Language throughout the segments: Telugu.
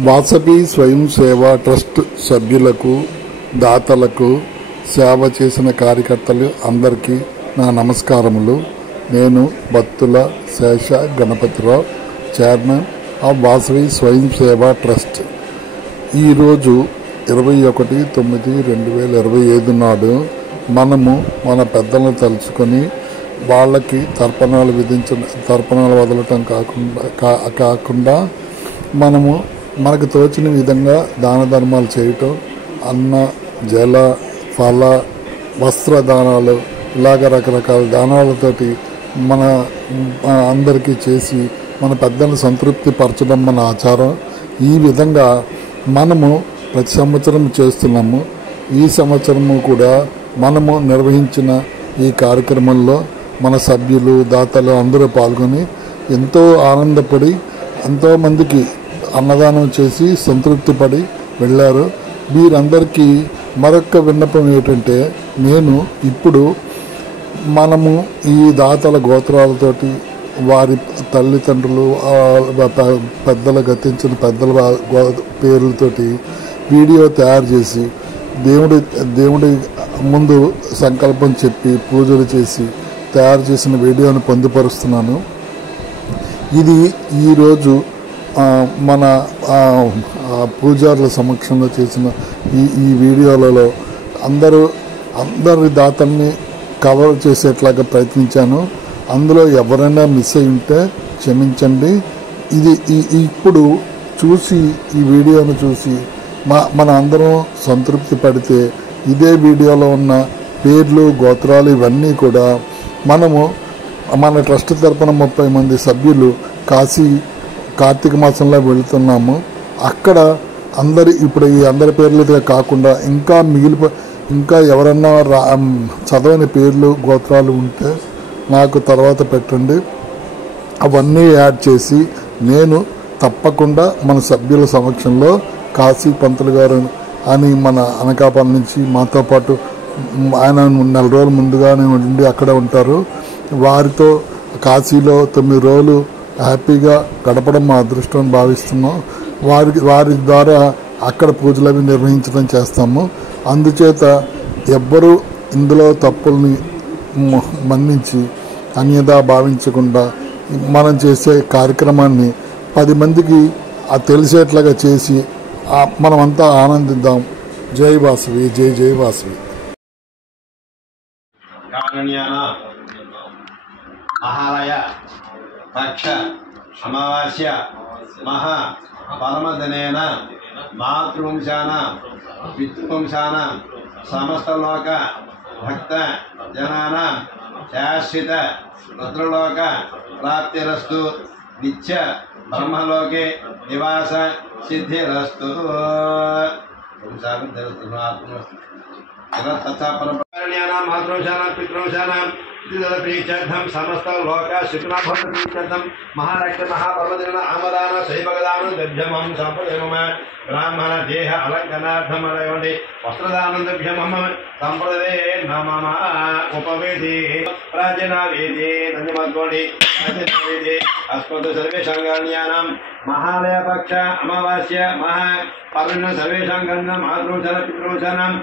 వాసవి స్వయం సేవా ట్రస్ట్ సభ్యులకు, దాతలకు, సేవ చేసిన కార్యకర్తలు అందరికీ నా నమస్కారములు. నేను బత్తుల శేష గణపతిరావు, చైర్మన్ ఆఫ్ వాసవి స్వయం సేవా ట్రస్ట్. ఈరోజు 21/9/2025 నాడు మనము మన పెద్దలను తలుచుకొని వాళ్ళకి తర్పణాలు వదలటం కాకుండా మనకు తోచిన విధంగా దాన ధర్మాలు చేయటం, అన్న, జల, ఫల, వస్త్ర దానాలు, ఇలాగ రకరకాల దానాలతోటి మన అందరికీ చేసి మన పెద్దలను సంతృప్తి పరచడం మన ఆచారం. ఈ విధంగా మనము ప్రతి సంవత్సరం చేస్తున్నాము. ఈ సంవత్సరము కూడా మనము నిర్వహించిన ఈ కార్యక్రమంలో మన సభ్యులు, దాతలు అందరూ పాల్గొని ఎంతో ఆనందపడి ఎంతోమందికి అన్నదానం చేసి సంతృప్తి పడి వెళ్ళారు. వీరందరికీ మరొక విన్నపం ఏంటంటే, నేను ఇప్పుడు మనము ఈ దాతల గోత్రాలతోటి, వారి తల్లిదండ్రులు, పెద్దలు గతించిన పెద్దల పేర్లతోటి వీడియో తయారు చేసి దేవుడి ముందు సంకల్పం చెప్పి పూజలు చేసి తయారు చేసిన వీడియోను పొందుపరుస్తున్నాను. ఇది ఈరోజు మన పూజారుల సమక్షంలో చేసిన ఈ వీడియోలలో అందరి దాతల్ని కవర్ చేసేట్లాగా ప్రయత్నించాను. అందులో ఎవరైనా మిస్ అయి ఉంటే క్షమించండి. ఇది ఇప్పుడు చూసి ఈ వీడియోను చూసి మన అందరం సంతృప్తి పడితే ఇదే వీడియోలో ఉన్న పేర్లు, గోత్రాలు ఇవన్నీ కూడా మనము మన ట్రస్ట్ తరపున 30 మంది సభ్యులు కాశీ కార్తీక మాసంలో వెళుతున్నాము. అక్కడ ఇప్పుడు ఈ అందరి పేర్లు కాకుండా ఇంకా ఎవరన్నా చదవని పేర్లు, గోత్రాలు ఉంటే నాకు తర్వాత పెట్టండి. అవన్నీ యాడ్ చేసి నేను తప్పకుండా మన సభ్యుల సమక్షంలో కాశీ పంతులు గారు అని మన అనకాపల్లి నుంచి మాతో పాటు ఆయన 4 రోజుల ముందుగానే ఉండి అక్కడ ఉంటారు. వారితో కాశీలో 9 రోజులు హ్యాపీగా గడపడం మా అదృష్టం భావిస్తున్నాం. వారి ద్వారా అక్కడ పూజలు అవి నిర్వహించడం చేస్తాము. అందుచేత ఎవ్వరూ ఇందులో తప్పుల్ని మన్నించి అన్యదా భావించకుండా మనం చేసే కార్యక్రమాన్ని 10 మందికి తెలిసేట్లాగా చేసి మనమంతా ఆనందిద్దాం. జై వాసవి, జై జై వాసవి. మహాలయ పక్ష అమావాస్య మహా పరమదినేన మాతృవంశాన పితృవంశాన సమస్త లోక భక్త జనాన శాశ్వత రుద్రలోక ప్రాప్తిరస్తు, నిత్య బ్రహ్మలోకే నివాస సిద్ధిరస్తు. మాతృవంశాన పితృవంశాన ప్రీత్యర్థం సమస్త లోక శుక్నాభం మహారాష్ట్ర మహాపర్వదిన ఆమదాన శైభగదానం దభ్యమం సంప్రదమ బ్రాహ్మణ దేహ అలంకరణార్థం అడగండి వస్త్రదానం దభ్యమం సంప్రదే నమ ఉపవేది ప్రాచీనావేది నందిమద్గోడి ప్రాచీనావేది అస్మత్ సర్వేషాంగాన్యానాం మహాలయ పక్ష అమావాస్య మహా పర్వదిన సర్వేషాంగన్న మాతృవంశాన పితృవంశానం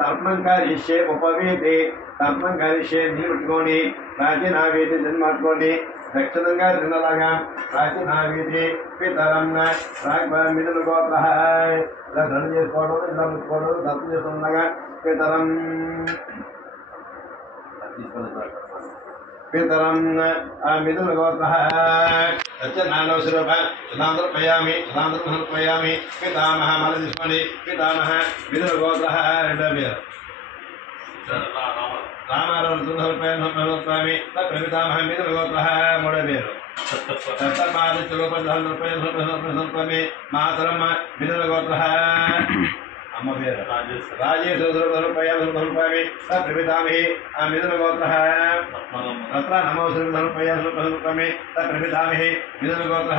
తర్పణం కార్యే ఉపవేది తర్పణం కార్యే నీళ్ళు పెట్టుకోండి. ప్రాచీనావేది జన్మాట్టుకోండి. దక్షిణంగా తిన్నలాగా ప్రాచీనావేది పితరం మిదులు గోత్ర ఇలా దండ చేసుకోవడం, ఇలా ముట్టుకోవడం, దర్శనం చేస్తుండగా పితరం పితరం మిదుల గోత్ర సత్యనారాయణ స్వరూప సుధాంతరపయామి సుధాంతరపయామి పితామహ మల తీసుకోండి. పితామహ మిదుల గోత్ర 2వ పేరు రామారావు పితామహ మిదుల గోత్ర 3వ పేరు సప్తపాదమి మాతరం మిదుల గోత్ర అమ్మ పేరు రాజేశ్వరపయామి ప్రపితామి మిదుల గోత్ర తత్ర నమోపయామి ప్రపితామి మిదుల గోత్ర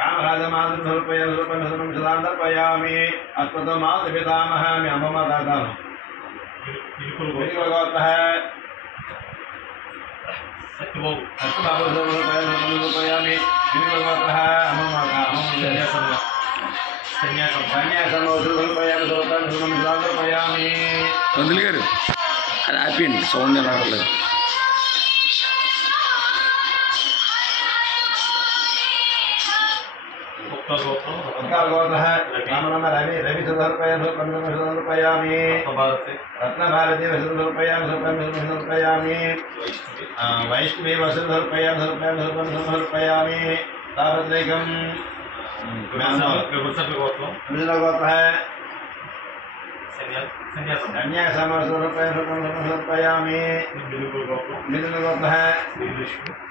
కామరాజమాతృపయామి అస్మతో మాతృ పితామహ మీ అమ్మమ్మ తాతాను గోత్ర సత్యబాబు विनिर्गोत्रः सन्यासं समर्पयामि समर्पयामि పంతులు గారు అది ఆపేయండి సౌండ్ ఎలా రావట్లేదు गोत्रः रामनाम रवि रवि समर्पयामि रत्नभारती समर्पयामि समर्पयामि वैष्णवी समर्पयामि तावत्रैकं गोत्रः समर्पयामि मिथुनगोत्रः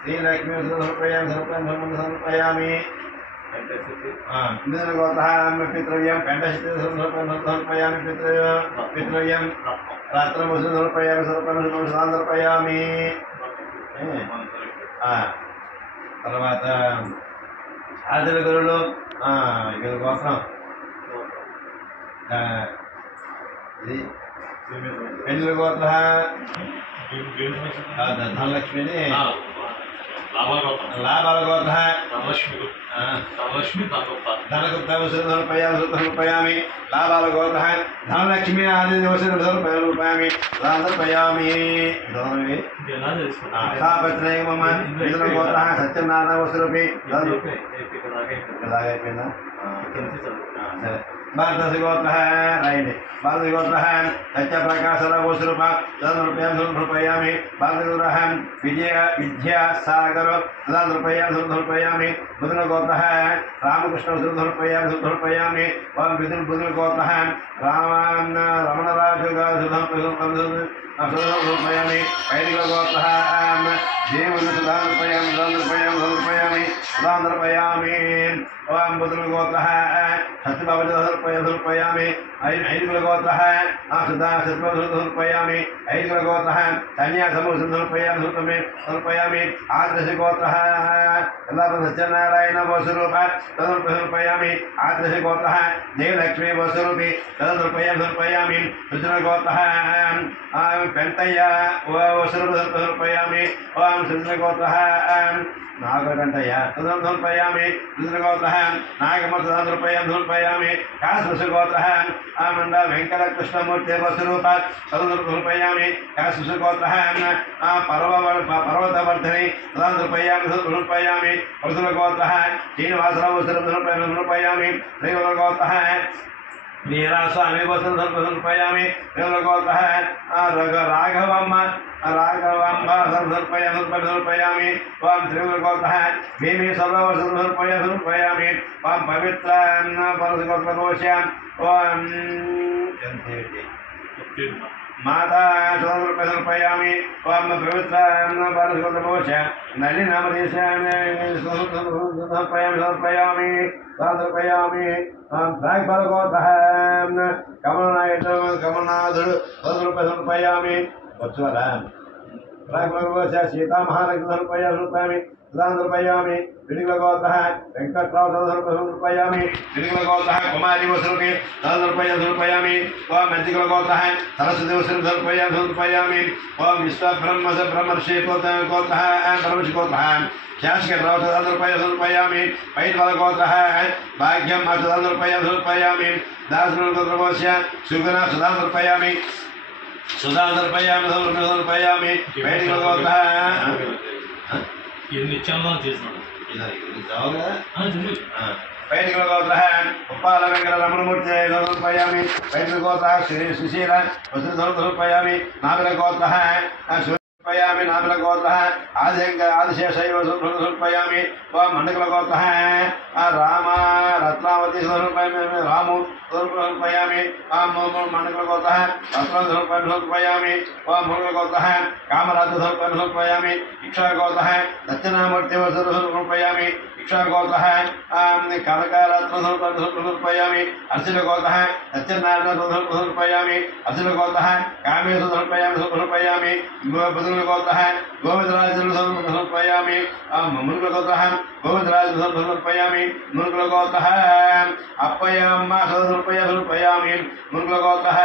श्रीलक्ष्मी समर्पयामि मिथुनगोत्रः पितृव्यं कंठशक्ति समर्पयामि पितृव्यं रात्रमसु समर्पयामि తర్వాత ఆదిల గురులు ఇక్కడ గోత్రం ఇది పెళ్ళి గోత్ర ధనలక్ష్మిని లాభాల గోత్ర ధనగుప్త సమర్పయామి లాభాల గోత్ర ధనలక్ష్మి ఆది సమర్పయామి సాపత్రయమ మిథున గోత్ర సత్యనారాయణ వసురూపి అయిపోయిందా సరే भारत गोत्र राइट भारत गोत्र सत्य प्रकाश वसुरूप समर्पयामि भारत गोत्र विजय विद्या सागर समर्पयामि बुधन गोत्र रामकृष्ण समर्पयामि बुधन गोत्र रमणराज समर्पयामि वैदिक गोत्र देवन समर्पयामि बुधन गोत्र सत्यबाबा समर्पयामि ऐदिक गोत्र समर्पयामि ऐदिक गोत्र सन्यासम समर्पयामि आदर्श गोत्र सत्यनारायण वसुरूप समर्पयामि आदर्श गोत्र जयलक्ष्मी वसुरूपी समर्पयामि रुद्र गोत्र पेंटय्य वसुरूप समर्पयामि ओम रुद्र गोत्र नागकंठय्य समर्पयामि रुद्र गोत्र नागमत समर्पयामि काश्मीर गोत्र आमंड वेंकट कृष्णमूर्ति वसुरूप समर्पयामि काश्मीर गोत्र पर्वतवर्धनी समर्पयामि रुद्र गोत्र श्रीनिवासराव समर्पयामि श्रीवर गोत्र वीरा स्वामी वसुन समर्पयामि गोत्र राघवम्म समर्पयामि ओम त्रिवर गोत्र भीमी सर्व समर्पयामि ओम पवित्र परस गोत्र ओम माता समर्पयामि ओम पवित्र परस गोत्र नली नाम समर्पयामि प्राग्फल गोत्र कमलनाथुడు समर्पयामि वत्सला प्राग्फल गोत्र सीता महालक्ष्मी समर्पयामि समर्पयामि विनिगल गोत्र वेंकटराव समर्पयामि विनिगल गोत्र कुमारी वसुरूपी समर्पयामि ओम मेदिगल गोत्र सरस्वती वसुरूप समर्पयामि ओम विश्वब्रह्म ब्रह्मर्षि गोत्र ब्रह्मर्षि गोत्र शासकराव समर्पयामि पैदल गोत्र भाग्यम समर्पयामि दासगुण गोत्र सुगुण समर्पयामि सुधा समर्पयामि पैदल गोत्र पैदल गोत्र उप्पाल वेंकट रमणमूर्ति समर्पयामि पैदल गोत्र श्री सुशील वसु समर्पयामि नागल गोत्र समर्पयामि नागल गोत्र आदिशेषैव समर्पयामि ओम मंडकल गोत्र राम रत्नावती समर्पयामि रामु समर्पयामि ओम मंडकल गोत्र रत्न समर्पयामि ओम मुरुगल गोत्र कामराज समर्पयामि इक्षा गोत्र दक्षिणामूर्ति समर्पयामि इक्षा गोत्र कनकरत्न समर्पयामि अर्जुन गोत्र सत्यनारायण समर्पयामि अर्जुन गोत्र कामेश समर्पयामि गोत्रः गोविंदराजसमर्पयामि मुनुकुलगोत्रः गोविंदराजसमर्पयामि मुनुकुलगोत्रः अप्पयम्मा समर्पयामि मुनुकुलगोत्रः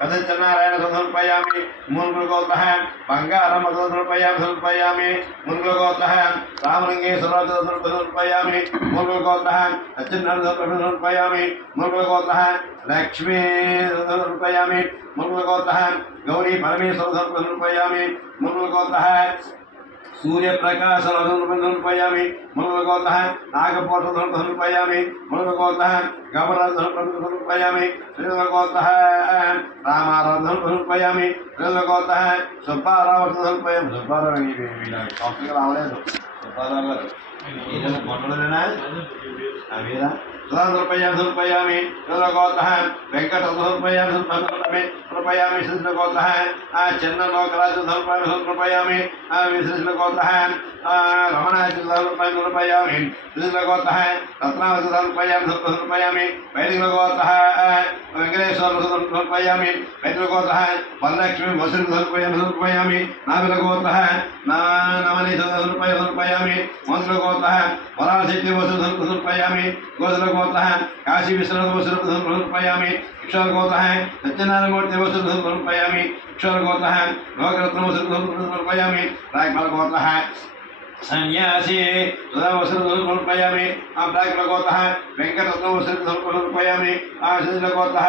कथञ्चनारायणसमर्पयामि मुनुकुलगोत्रः बङ्गारमसमर्पयामि मुनुकुलगोत्रः रामलिङ्गेश्वरसमर्पयामि मुनुकुलगोत्रः अच्युतसमर्पयामि मुनुकुलगोत्रः लक्ष्मी समर्पयामि मुनुकुलगोत्रः गौरी परमेश्वर समर्पयामि मुनुकुलगोत्रः सूर्यप्रकाश समर्पयामि मुनुकुलगोत्रः नागपोष समर्पयामि मुनुकुलगोत्रः गवराज समर्पयामि श्रीलगोत्रः रामाराव समर्पयामि श्रीलगोत्रः सुब्बाराव समर्पयामि सुब्बाराव रावలేదు सुब्बाराव గారు ఈయన మొట్టమొదటినా అవేరా समर्पयामि श्रीलगोत्रः वेंकट समर्पयामि श्रीलगोत्रः चन्नलोकराज समर्पयामि श्रीलगोत्रः रमणाज समर्पयामि श्रीलगोत्रः रत्नावती समर्पयामि वैदिकगोत्रः वेंकटेश्वर समर्पयामि वैदिकगोत्रः वरलक्ष्मी वसुर समर्पयामि नाविलगोत्रः नवनी समर्पयामि मंत्रगोत्रः वराशक्ति वसु समर्पयामि गोत्रगोत्रः काशी विश्वनाथ वसु समर्पयामि इक्षरगोत्रः सत्यनारायणमूर्ति वसु समर्पयामि इक्षरगोत्रः लोकरत्न वसु समर्पयामि रायपालगोत्रः सन्यासी वसु समर्पयामि प्राक्लगोत्रः वेंकटरत्न वसु समर्पयामि श्रीलगोत्रः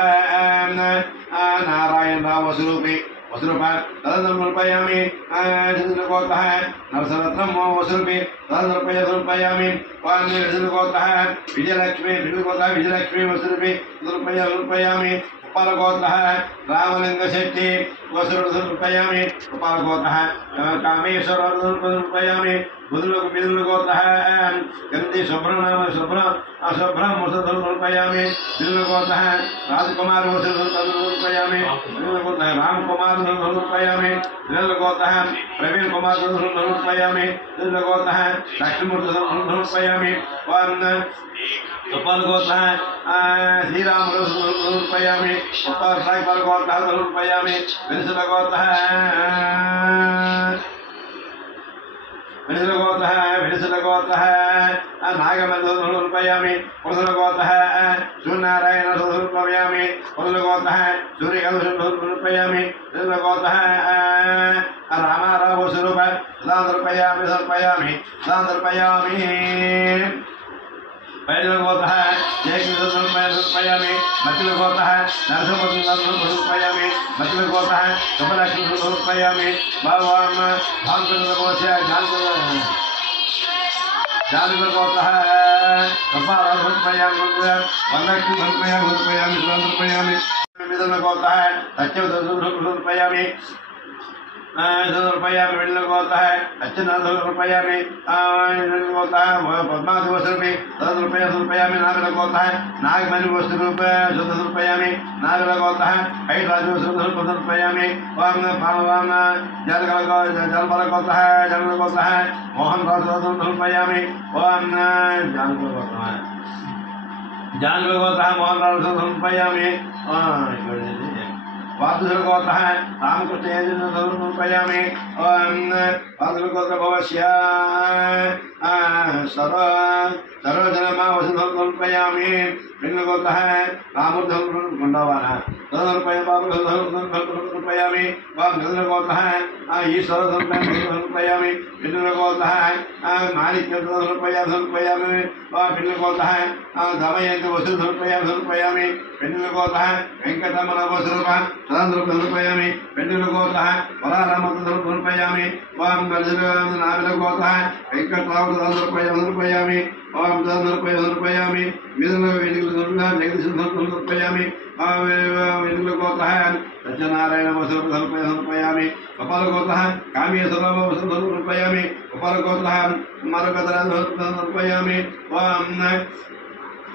नारायणराव वसुरूपी वसुरूप तदर्पयामि श्रीलगोत्रः नरसरत्नम वसुरूपी तदर्पयामि श्रीलगोत्रः विजयलक्ष्मी विजयलक्ष्मी वसुरूपी तदर्पयामि उपालगोत्रः रामलिंगशेट्टी वसुरूपयामि उपालगोत्रः कामेश्वर समर्पयामि बुधुलगोत्रः गंधी शुभ्रम समर्पयामि श्रीलगोत्रः राजकुमार समर्पयामि श्रीलगोत्रः रामकुमार समर्पयामि श्रीलगोत्रः प्रवीण कुमार समर्पयामि श्रीलगोत्रः लक्ष्मीमूर्ति समर्पयामि उपालगोत्रः श्रीराम समर्पयामि उपालगोत्रः समर्पयामि विनिसुलगोत्रः विनिसुलगोत्रः नागमल्ल समर्पयामि पुरुषलगोत्रः सूर्यनारायण समर्पयामि पुरुषलगोत्रः सूर्यकल समर्पयामि श्रीलगोत्रः रामाराव स्वरूप समर्पयामि वैदिकगोत्रः जयकृष्ण समर्पयामि मतिलगोत्रः नरसिंह समर्पयामि मतिलगोत्रः शुभलक्ष्मी समर्पयामि भगवान् भानुगोत्रः जानगोत्रः समर्पयामि वरलक्ष्मी समर्पयामि मिथुनगोत्रः समर्पयामि समर्पयामि वेणुगोत्रः अच्युतनाथ समर्पयामि गोत्रः पद्मावती वसुरूपी समर्पयामि नागलगोत्रः नागमणि वसुरूप समर्पयामि नागलगोत्रः कैलास समर्पयामि जलबलगोत्रः जलगोत्रः मोहन राज समर्पयामि जानगोत्रः मोहन राज समर्पयामि वासुदेवगोत्रः रामकृष्ण समर्पयामि वासुदेवगोत्र भवस्य सर्वजनमा वसु समर्पयामि लिंगगोत्रः रामूर्ध गुंडवानः समर्पयामि मिथुनगोत्रः ईश्वर समर्पयामि पितृगोत्रः माणिक्य समर्पयामि पितृगोत्रः दमयन्ति वसु समर्पयामि पितृगोत्रः वेंकटरमण वसुरूप समर्पयामि पितृगोत्रः वराराम समर्पयामि नाविलगोत्रः वेंकटराव समर्पयामि समर्पयामि जगदीश समर्पयामि वेणुगोत्रः सत्यनारायण वसु समर्पयामि कपालगोत्रः कामेश्वर वसु समर्पयामि कपालगोत्रः मरकतराज समर्पयामि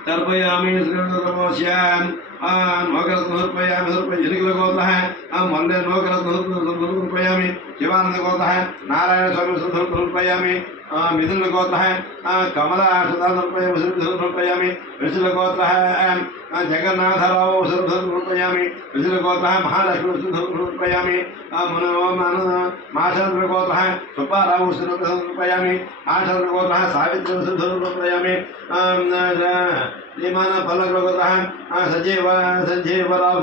तर्पयामि श्रीलगोत्रः नौकरत्न समर्पयामि जनिकुल गोत्र है मल्ले नौकरत्न समर्पयामि शिवानंद गोत्र है नारायण स्वामी समर्पयामि मिथुन गोत्र है कमला समर्पयामि वृषभ गोत्र है जगन्नाथ राव समर्पयामि वृषभ गोत्र है महालक्ष्मी समर्पयामि महाचंद्र गोत्र है सुब्बा राव समर्पयामि महाचंद्र गोत्र है सावित्री समर्पयामि पलक गोत्र है संजीव राव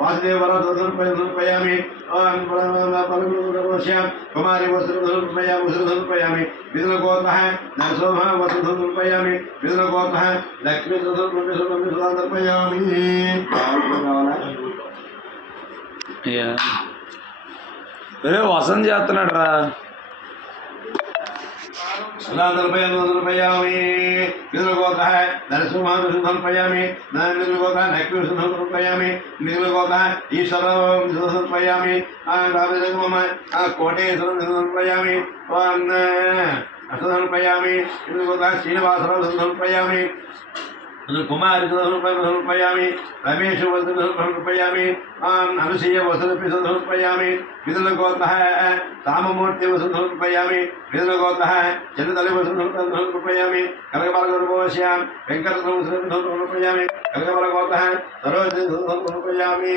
वासुदेव राव समर्पयामि कुमारी वस्त्र समर्पयामि मिथुन गोत्र है नरसोम वस्त्र समर्पयामि मिथुन गोत्र है लक्ष्मी समर्पयामि వసం చేస్తున్నాడు రా समर्पयामि मिथुन गोत्र है नरसिंह समर्पयामि मिथुन गोत्र है लक्ष्मी समर्पयामि मिथुन गोत्र है ईश्वर समर्पयामि कोटे समर्पयामि समर्पयामि मिथुन गोत्र है श्रीनिवास समर्पयामि कुमारी समर्पयामि रमेश समर्पयामि अनुसुईय समर्पयामि मिथुन गोत्र है राममूर्ति समर्पयामि मिथुन गोत्र है चंद्रतले समर्पयामि कनकबालगोश्याम वेंकट समर्पयामि कनकबाल गोत्र है सरोज समर्पयामि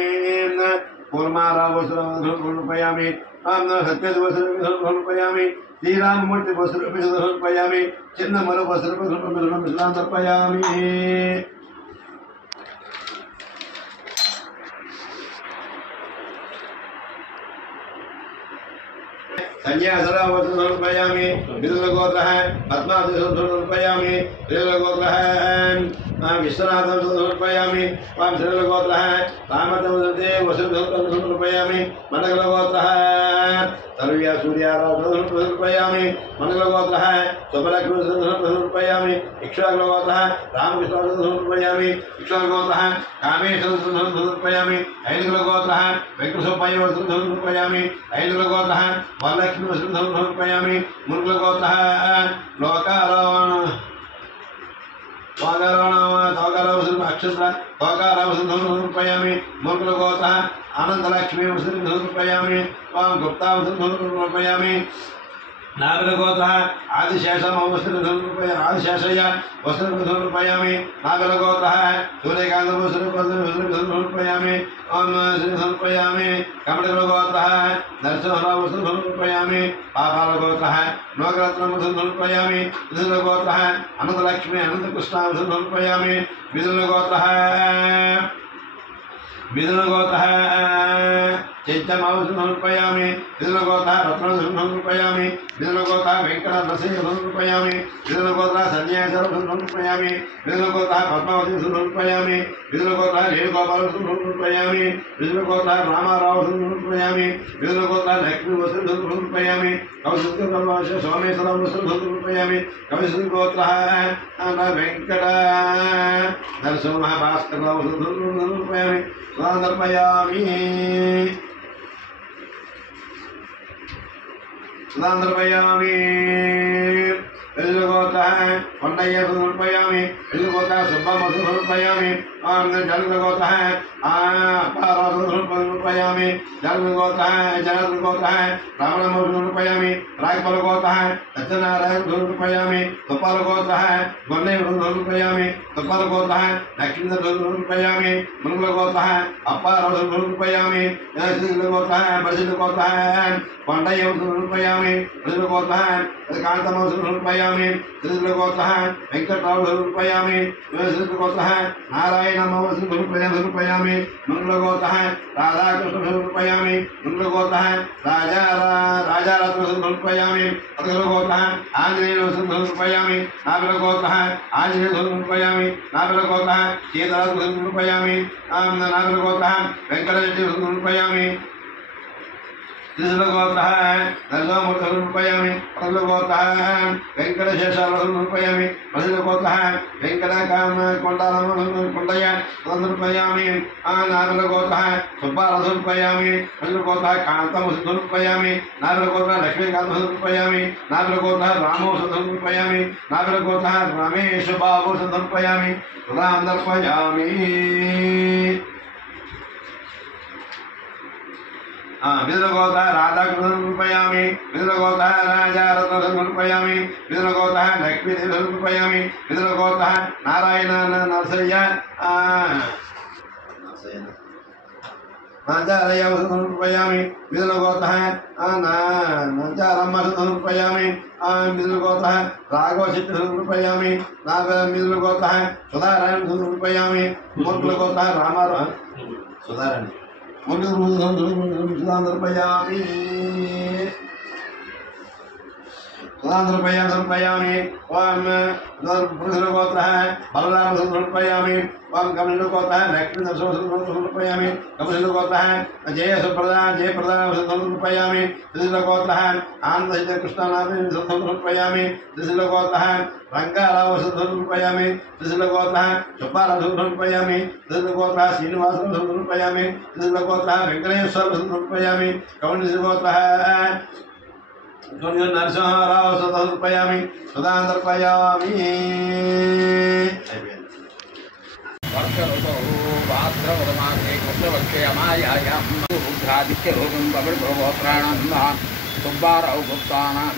कूर्माराव समर्पयामि सत्य समर्पयामि श्रीराममूर्ति समर्पयामि चिन्नमल समर्पयामि संजय समर्पयामि मिथुन गोत्र है पद्मा समर्पयामि श्रील गोत्र है विश्वनाथ समर्पयामि श्रील गोत्र है रामदेव समर्पयामि मनगल गोत्र है सर्व्या सूर्याराव समर्पयामि मनगल गोत्र है सुबलक्ष्मी समर्पयामि इक्ष्वाकु गोत्र है रामकृष्ण समर्पयामि इक्ष्वाकु गोत्र है कामेश्वर समर्पयामि ऐनुकुल गोत्र है वेंकटेश्वरप्पय्य समर्पयामि ऐनुकुल गोत्र है वरलक्ष्मी समर्पयामि मुनुकुल गोत्र है लोकारावण अक्षर समर्पयामि मुनुकुल गोत्र है आनंदलक्ष्मी समर्पयामि गुप्ता समर्पयामि नागल गोत्र है आदिशेषम आदिशेषय्य वस्त्र समर्पयामि नागल गोत्र है सूर्यकांत समर्पयामि समर्पयामि कमल गोत्र है नरसिंहराव समर्पयामि पापाल गोत्र है नौकरत्न समर्पयामि मिथुन गोत्र है अनंतलक्ष्मी अनंतकृष्ण समर्पयामि मिथुन गोत्र है चैत्यमाव समर्पयामि मिथुन गोत्र रत्न समर्पयामि मिथुन गोत्र वेंकट नरसिंह समर्पयामि मिथुन गोत्र संजय समर्पयामि मिथुन गोत्र पद्मावती समर्पयामि मिथुन गोत्र वेणुगोपाल समर्पयामि मिथुन गोत्र रामाराव समर्पयामि मिथुन गोत्र लक्ष्मी वस्त्र समर्पयामि कौशिक सोमेश्वर वस्त्र समर्पयामि कौशिक गोत्र वेंकट नरसिंह भास्कर समर्पयामि समर्पयामि समर्पयामि गोत्र है पंडय समर्पयामि गोत्र सुब्बम समर्पयामि जल गोत्र है समर्पयामि जल गोत्र है जल गोत्र है ब्राह्मण समर्पयामि राजपल गोत्र है सत्यनारायण समर्पयामि तुपाल गोत्र है गोन्ने समर्पयामि तुपाल गोत्र है लक्ष्मी समर्पयामि मुनुकुल गोत्र है अपार समर्पयामि गोत्र है बसिल गोत्र है पंडय समर्पयामि गोत्र है कांतम समर्पयामि गोत्र है वेंकटराव समर्पयामि गोत्र है नारायण समर्पयामि मंगल गोत्र है राधाकृष्ण समर्पयामि मंगल गोत्र है राजा रत्न समर्पयामि अतुल गोत्र है आंजनेय समर्पयामि नागल गोत्र है आंजनेय समर्पयामि नागल गोत्र है सीतारत्न समर्पयामि नागल गोत्र है वेंकटेश्वर समर्पयामि త్రిశూలగోత్రः నరసింహమూర్తిరూపయామి ప్రజలగోత్రः వెంకటశేషాలు సమర్పయామి ప్రజలగోత్రः వెంకటకొండయ్య సమర్పయామి నారలగోత్రः సుబ్బారావు సమర్పయామి ప్రజలగోత్రः కాంతము సమర్పయామి నారలగోత్రः లక్ష్మీకాంత సమర్పయామి నారలగోత్రः రామో సమర్పయామి నారలగోత్రः రమేష్ బాబు సమర్పయామి సమర్పయామి విదురగోత్ర రాధాకృష్ణ సమర్పయామి విదురగోత్ర రాజారత్న సమర్పయామి విదురగోత్ర లక్ష్మీదేవి సమర్పయామి విదురగోత్ర నారాయణ నరసయ్య నాచారయ్య సమర్పయామి విదురగోత్ర నాచారమ్మ సమర్పయామి మిదురగోత్ర రాఘవశక్తి సమర్పయామి మిదురగోత్ర సుధారాయణ సమర్పయామి మూర్ఖులగోత్ర రామారావు సుధారాయణ సమర్పయామి సమర్పయామి పురుషులగోత్ర బలరామ సమర్పయామి కమలగోత్ర లక్ష్మీ సమర్పయామి కమలగోత్ర జయప్రదా సమర్పయామి త్రిశూలగోత్ర ఆనంద కృష్ణనాథ సమర్పయామి త్రిశూలగోత్ర రంగారావు సమర్పయామి త్రిశూలగోత్ర సుబ్బారావు సమర్పయామి త్రిశూలగోత్ర శ్రీనివాస సమర్పయామి త్రిశూలగోత్ర వెంకటేశ్వర సమర్పయామి కమలగోత్ర నరసింహారావు సమర్పయామి సుధాంతర్పయామి భాద్రవదమాసే కృష్ణవక్షయమాయాయాం రుద్రాదిత్యరూపం కవిర్భవోత్రాణం సుబ్బారావు గుప్తానాం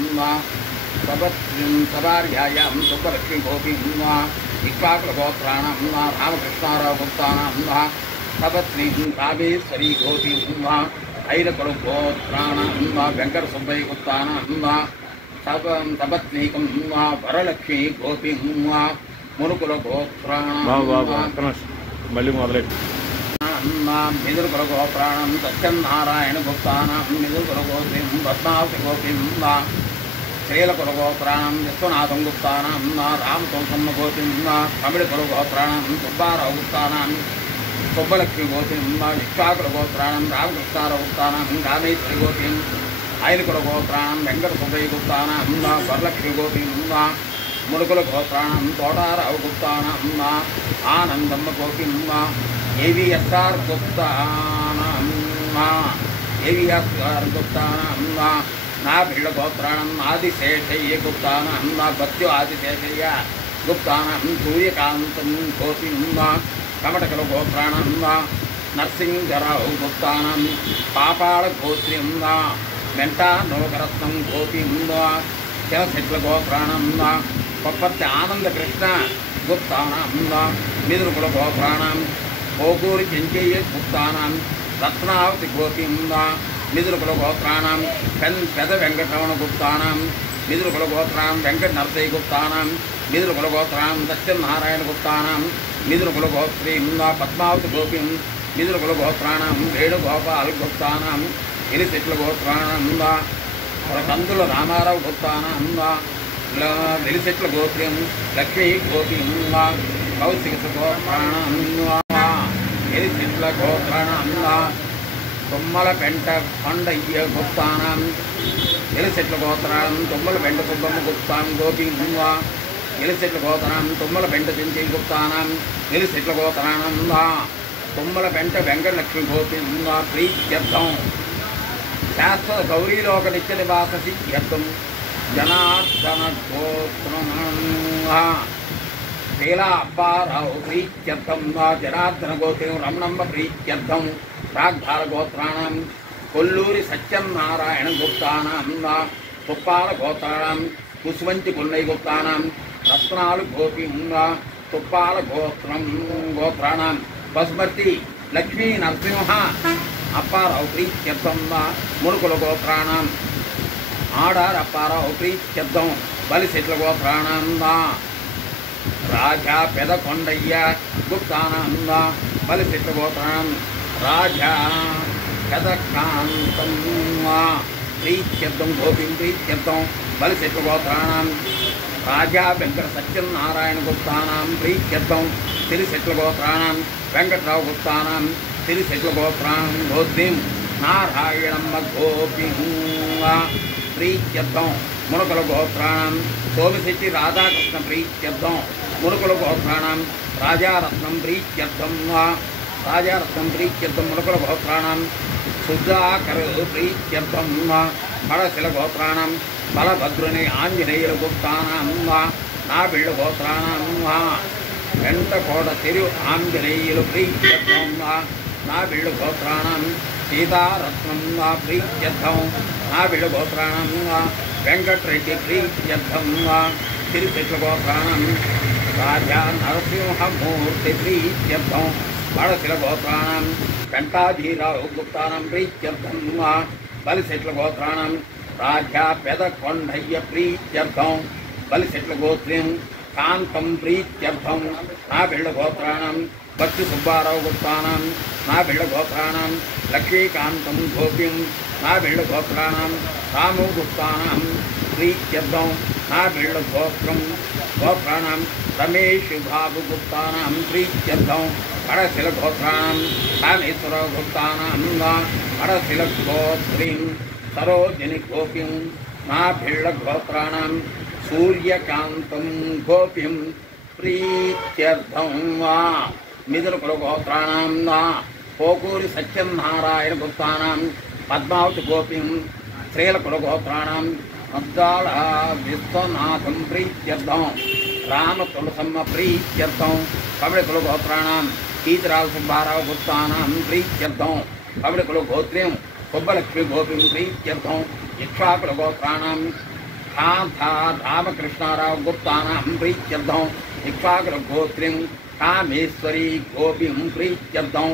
సభార్యాయాం సుబ్బలక్ష్మీ గోపీం ఇక్ష్వాకులగోత్రాణం రామకృష్ణారావు గుప్తానాం సపత్నీం రామేశ్వరీ గోపీం ఐరకులగోత్రాణం వెంకట సుబ్బయ్య గుప్తానాం సపత్నీకం వరలక్ష్మీ గోపీం మునుకుల గోత్రాణం మళ్ళీ మొదలెట్టి మిదురుకుల గోత్రాణం సత్యనారాయణ గుప్తానాం మిదురుకుల గోత్రీం పద్మావతి గోపీం శ్రీలకుల గోత్రాణం విశ్వనాథం గుప్తానాం రామతులసమ్మ గోపీం తమిళకుల గోత్రాణం సుబ్బారావు గుప్తానాం సుబ్బలక్ష్మి గోపీం ఇక్ష్వాకుల గోత్రాణం రామకృష్ణారావు గుప్తానాం రామేశ్వరి గోపీం ఐలకుల గోత్రాణం వెంకట సుబ్బయ్య గుప్తానాం వరలక్ష్మి గోపీం మునుకుల గోత్రాణం తోటారావు గుప్తానాం ఆనందమ్మ గోపీం ఏవిఎస్ఆర్ గుప్తానాం నాభిళ్ళ గోత్రాణం ఆదిశేషయ్య గుప్తానాం భక్త్యో ఆదిశేషయ్య గుప్తానాం సూర్యకాంతం గోపీం కమటకుల గోత్రాణం నరసింగరావు గుప్తానాం పాపాళ గోత్రీం మెంటా నోకరత్నం గోపీం శివశెట్ల గోత్రాణం కొప్పర్తి ఆనందకృష్ణ గుప్తానాం మిదురుకుల గోత్రాణం ఓగూరి చెంచయ్య గుప్తానాం రత్నావతి గోపీం మిదురుకుల గోత్రాణం పెద వెంకటరమణ గుప్తానాం మిదురుకుల గోత్రాం వెంకట నరసయ్య గుప్తానాం మిదురుకుల గోత్రాం సత్యనారాయణ గుప్తానాం మిదురుకుల గోత్రీం పద్మావతి గోపీం మిదురుకుల గోత్రాణం వేణుగోపాల్ గుప్తానాం ఎలిశెట్ల గోత్రాణం కందుల రామారావు గుప్తానాం వెలిశెట్ల గోత్రం లక్ష్మీ గోపీం కౌశిక గోత్రాణం ఎలిశెట్ల గోత్రాణం తుమ్మల పెంట కొండయ్య గుప్తానాం ఎలిశెట్ల గోత్రాం తుమ్మల పెంట సుబ్బమ్మ గుప్తాం గోపీం ఎలిశెట్ల గోత్రాం తుమ్మల పెంట చెంచయ్య గుప్తానాం ఎలిశెట్ల గోత్రాణం తుమ్మల పెంట వెంకటలక్ష్మి గోపీం ప్రీత్యర్థం శాశ్వత గౌరీలోక నిత్య నివాస సిద్ధ్యర్థం జనార్దన గోత్రం లీలా అప్పారావు ప్రీత్యర్థం జనార్దన గోత్రం రమణమ్మ ప్రీత్యర్థం ప్రాగ్ధార గోత్రాణం కొల్లూరి సత్యనారాయణ గుప్తానాం తుప్పాల గోత్రాణం కుసువంతి పున్నయ్య గుప్తానాం రత్నాలు గోపీం తుప్పాల గోత్రాణం బస్మర్తి లక్ష్మీ నరసింహ అప్పారావు ప్రీత్యర్థం మునుకుల గోత్రాణం ఆడార్ అప్పారావు ప్రీత్యర్థం బలిశెట్ల గోత్రాణం రాజా పెదకొండయ్య గుప్తానాం బలిశెట్ల గోత్రాణం రాజా పెదకాంతం ప్రీత్యర్థం గోపీం ప్రీత్యర్థం బలిశెట్ల గోత్రాణం రాజా వెంకట సత్యనారాయణ గుప్తానాం ప్రీత్యర్థం తిరిశెట్ల గోత్రాణం వెంకట్రావు గుప్తానాం తిరిశెట్ల గోత్రాం గోత్రీం నారాయణం గోపి ప్రీత్యర్థం మునుకుల గోత్రాణం సోమశెట్టి రాధాకృష్ణ ప్రీత్యర్థం మునుకుల గోత్రాణం రాజారత్నం ప్రీత్యర్థం మునుకుల గోత్రాణం సుధాకర ప్రీత్యర్థం బడశిల గోత్రాణం బలభద్రుని ఆంజనేయుల గుప్తానాం నాబిళ్ళ గోత్రాణం వెంటకోట తిరు ఆంజనేయులు ప్రీత్యర్థం నాబిళ్ళ గోత్రాణం సీతారత్నం ప్రీత్యర్థం నాబిళ్ళ గోత్రాణం వెంకటరెడ్డి ప్రీత్యర్థం తిరుచెట్ల గోత్రాణం రాజా నరసింహమూర్తి ప్రీత్యర్థం బడశిల గోత్రాణం వెంటాజీరావు గుప్తానం ప్రీత్యర్థం బలిశెట్ల గోత్రాణం రాజా పెదకొండయ్య ప్రీత్యర్థం బలిశెట్ల గోత్రం కాంతం ప్రీత్యర్థం నాబిళ్ళ గోత్రాణం బత్తి సుబ్బారావు గుప్తానం నాబిళ్ళ గోత్రాణం లక్ష్మీకాంతం గోపిం నాబిళ్ళ గోత్రాణం రాము గుప్తానం ప్రీత్యర్థం నాబిళ్ళ గోత్రాణం రమేష్ బాబు గుప్తానం ప్రీత్యర్థం బడశిల గోత్రాణం కామేశ్వరరావు గుప్తానం బడశిల గోత్రీం సరోజిని గోపిం నాబిళ్ళ గోత్రాణం సూర్యకాంతం గోపిం ప్రీత్యర్థం మిదురుకుల గోత్రాణం పోకూరి సత్యనారాయణ గుప్తానం పద్మావతి గోపిం శ్రీలకుల గోత్రాణం మద్దాల విశ్వనాథం ప్రీత్యర్థం రామ తులసమ్మ ప్రీత్యర్థం కబడికుల గోత్రాణం కీతిరాల సుబ్బారావు గుప్తానం ప్రీత్యర్థం కబడికుల గోత్రం సుబ్బలక్ష్మి గోపిం ప్రీత్యర్థం ఇక్ష్వాకుల గోత్రాణం రామకృష్ణారావు గుప్తానం ప్రీత్యర్థం ఇక్ష్వాకుల గోత్రం కామేశ్వరి గోపిం ప్రీత్యర్థం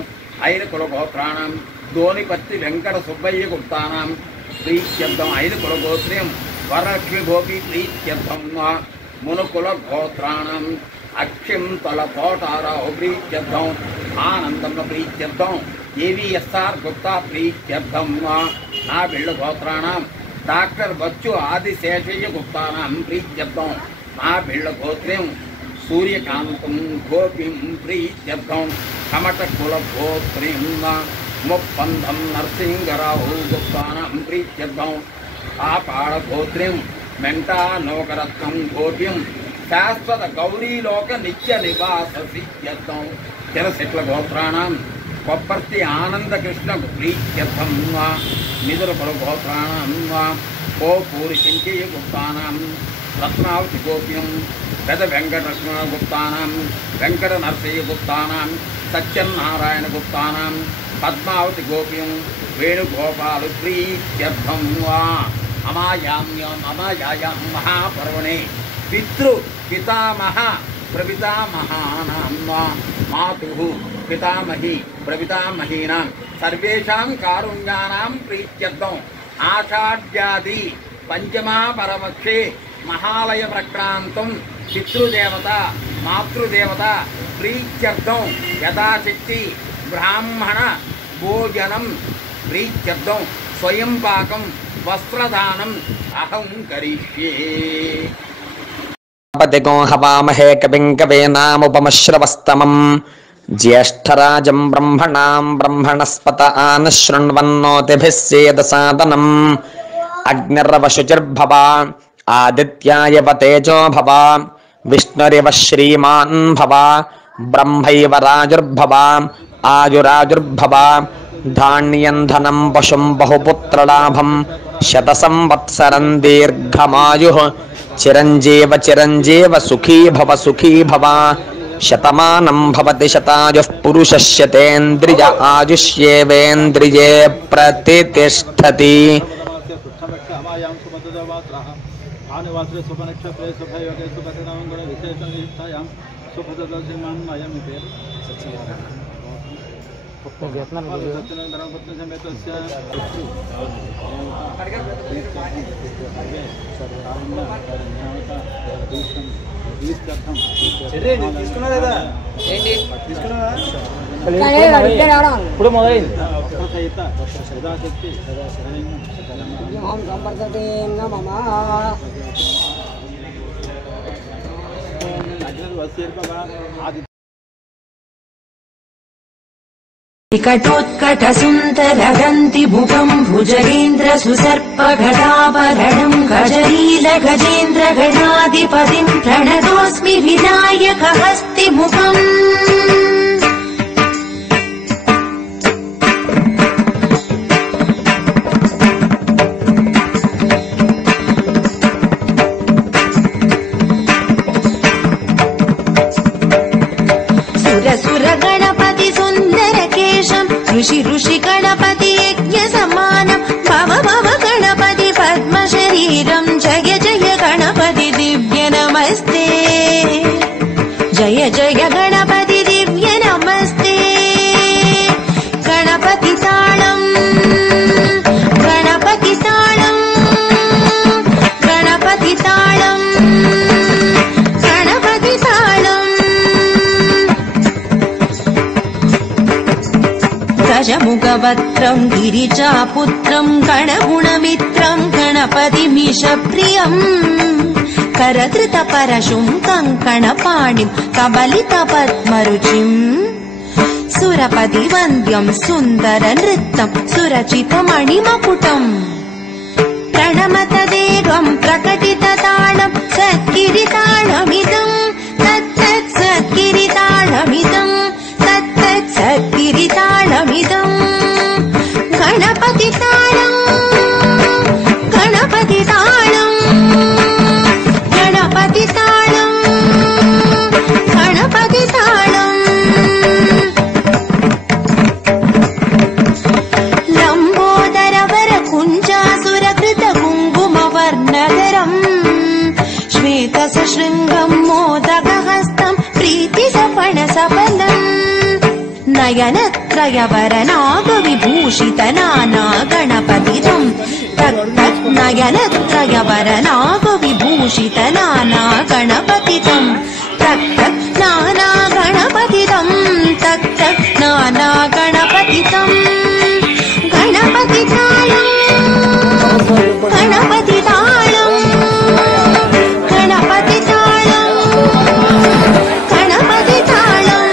ఐరకుల గోత్రాణం ధోనిపత్తి వెంకట సుబ్బయ్య గుప్తానం ప్రీత్యర్థం ఐరకుల గోత్రం వరలక్ష్మి గోపి ప్రీత్యర్థం మునుకుల గోత్రాణం అక్షింతల కోటారావు ప్రీత్యర్థం ఆనందం ప్రీత్యర్థం ఏవిఎస్ఆర్ గుప్తా ప్రీత్యర్థం నాబిళ్ళ గోత్రాణం డాక్టర్ బచ్చు ఆదిశేషయ్య గుప్తానం ప్రీత్యర్థం నాబిళ్ళ గోత్రం సూర్యకాంతం గోపిం ప్రీత్యర్థం కమట కుల గోత్రం ముప్పందం నరసింగరావు గుప్తానం ప్రీత్యర్థం కాపాడ గోత్రం మెంటా నౌకరత్నం గోప్యం శాశ్వత గౌరీలోక నిత్య నివాస సిద్ధ్యర్థం తిరసిట్ల గోత్రాణం కొప్పర్తి ఆనందకృష్ణ ప్రీత్యర్థం మిదురుకుల గోత్రాణం పోపూరి కింకయ్య గుప్తానం రత్నావతి గోప్యం పెద వెంకటరత్న గుప్తానం వెంకట నరసయ్య గుప్తానం సత్యనారాయణ గుప్తానం పద్మావతి గోప్యం వేణుగోపాలు ప్రీత్యర్థం అమాయాం మహాపర్వణే పితృ పితామహ ప్రపితామహానాం మాతుః పితామహి ప్రపితామహీనాం సర్వేషాం కారుణ్యానాం ప్రీత్యర్థం ఆషాఢ్యాది పంచమా పరమక్షే మహాలయ ప్రక్రాంతం పితృదేవత మాతృదేవత ప్రీత్యర్థం యథాశక్తి బ్రాహ్మణ భోజనం ప్రీత్యర్థం స్వయం పాకం వస్త్రదానం అహం కరిష్యే. పతిగో హవామహే కవిం కవీనాముపమశ్రవస్తమం జ్యేష్ఠరాజం బ్రహ్మణాం బ్రహ్మణస్పత ఆనశృణ్వన్నోతిభిः సేదసాదనం అగ్నిర్వశుచిర్భవ ఆదిత్యాయవ తేజో భవ విష్ణురివ శ్రీమాన్ భవ బ్రహ్మైవ రాజుర్భవ ఆయురాజుర్భవ ధాన్యం ధనం పశుం బహుపుత్రలాభం శతసంవత్సరం దీర్ఘమాయుః చిరంజీవ చిరంజీవ సుఖీ భవ శతమానం భవతి శతాయుః పురుషస్యతేంద్రియ ఆయుష్యేవేంద్రియే ప్రతితిష్ఠతి. ఇప్పుడు మొదలైంది विकटोत्कटसुन्दरगन्तिमुखम् भुजगेन्द्र सुसर्पघटाभरणम् गजनील गजेन्द्र गणाधिपतिम् प्रणतोऽस्मि विनायकहस्तिमुखम् सुर गणपति सुन्दर केशम् ऋषि ऋषि गणपति यज्ञ समानम् भव भव गणपति पद्म शरीरम् जय जय गणपति दिव्य नमस्ते जय जय गणपति दिव्य नमस्ते गणपति ताळम् गणपति ताळम् गणपति ताळम् गणपति ताळम् गजमुखवक्त्रम् गिरिजापुत्रम् गणगुणमित्रम् गणपतिमीशप्रियम् करधृतपरशुम् कङ्कणपाणिम् कबलितपद्मरुचिम् सुरपतिवन्द्यम् सुन्दर नृत्यम् सुरचितमणिमकुटम् प्रणमतदेवम् प्रकटितताळम् सद्गिरिताळमिदम् तत्तत् सद्गिरिताळमिदम् तत्तत् सद्गिरिताळमिदम् गणपति ताळम् गणपति ताळम् गणपति ताळम् गणपति ताळम् लम्बोदरवर कुञ्जासुरकृत कुङ्कुमवर्णधरम् श्वेतसशृङ्गम् मोदकहस्तम् प्रीतिसपणसफलम् नयनत्रयवरनागविभूषित नाना गणपतितम् तत्तत् नयनत्रयवरनागविभूषित नाना गणपतितम् तत्तत् नाना गणपतितम् तत्तत् नाना गणपतितम् गणपति ताळम् गणपति ताळम् गणपति ताळम् गणपति ताळम्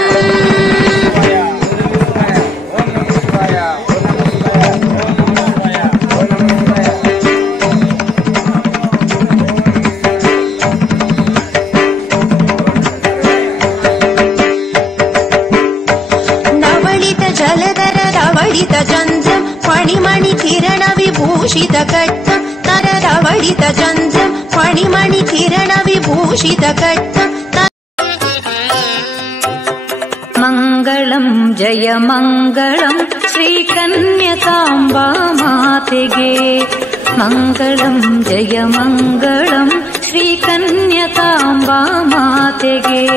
नवलित जलधर रवळित चन्द्रम् फणिमणि किरण विभूषित कट्टम् तर रवळित चन्द्रम् फणिमणि किरण विभूषित कट्टम् मङ्गलम् जय मङ्गलम् श्रीकन्यकाम्बा मातेगे मङ्गलम् जय मङ्गलम् श्रीकन्यकाम्बा मातेगे